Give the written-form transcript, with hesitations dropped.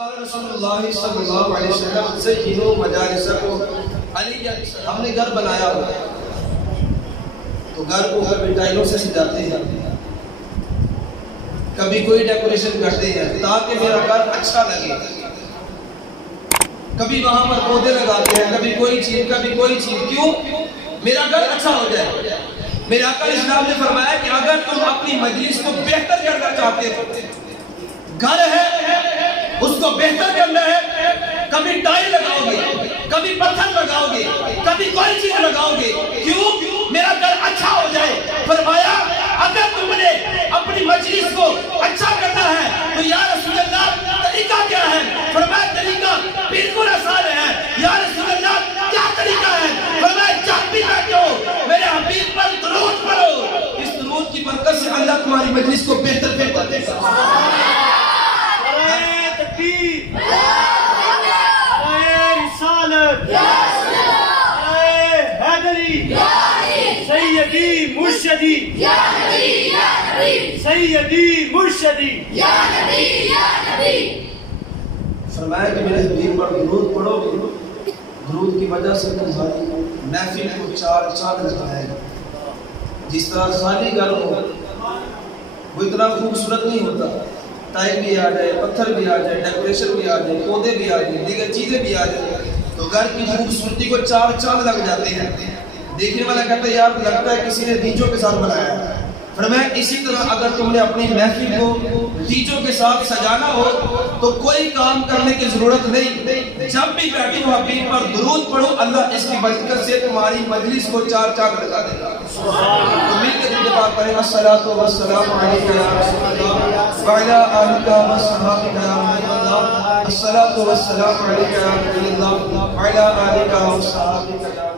قال رسول اللہ صلی اللہ علیہ وسلم زینوا مجالسکم علی ہم نے گھر بنایا ہوا تو گھر کو کبھی ٹائلوں سے سجاتے ہیں، کبھی کوئی ڈیکوریشن کرتے ہیں تاکہ میرا گھر اچھا لگے، کبھی وہاں پر پودے لگاتے ہیں، کبھی کوئی چیز کیوں؟ میرا گھر اچھا ہو جائے۔ میرے آقا اسلام نے فرمایا کہ اگر تم اپنی مجلس کو بہتر کرنا چاہتے ہو، گھر ہے اس کو بہتر کرنا ہے، کبھی ٹائل لگاؤ گے، کبھی پتھر لگاؤ گے، کبھی کوئی چیز لگاؤ گے، کیوں؟ میرا گھر اچھا ہو جائے۔ فرمایا اگر تم نے اپنی مجلس کو اچھا کرنا ہے تو یا رسول اللہ طریقہ کیا ہے؟ فرمایا طریقہ بالکل آسان ہے۔ یا رسول اللہ کیا طریقہ ہے؟ فرمایا جب بھی بیٹھے ہو میرے حبیب پر درود پڑھو، اس درود کی برکت سے اللہ تمہاری مجلس کو بہتر دے گا۔ تکبیر، رسالت، حیدری، سیدی مرشدی، سیدی مرشدی، فرمایا کہ میرے حبیب پر درود پڑھو گے، درود کی وجہ سے تمہاری محفل کو چار چاند لگائے گا۔ جس طرح خالی گھر ہو وہ اتنا خوبصورت نہیں ہوتا، ٹائل بھی آ جائے، پتھر بھی آ جائے، ڈیکوریشن بھی آ جائے، پودے بھی آ جائے، دیگر چیزیں بھی آ جائیں تو گھر کی خوبصورتی کو چار چاند لگ جاتے ہیں۔ دیکھنے والا کہتا ہے یار لگتا ہے کسی نے دیچوں کے ساتھ بنایا ہے۔ فرمایا اسی طرح اگر تم نے اپنی محفل کو دیچوں کے ساتھ سجانا ہو تو کوئی کام کرنے کی ضرورت نہیں، جب بھی بیٹھو حبیب پر درود پڑھو، اللہ اس کی برکت سے تمہاری مجلس کو چار چاند لگا دے گا۔ تو مل کے دل کے بات کریں، الصلاۃ والسلام علیک یا رسول اللہ وعلی آلک وصحبک یا محمد اللہ، الصلاۃ والسلام علیک یا رسول اللہ وعلی آلک وصحبک یا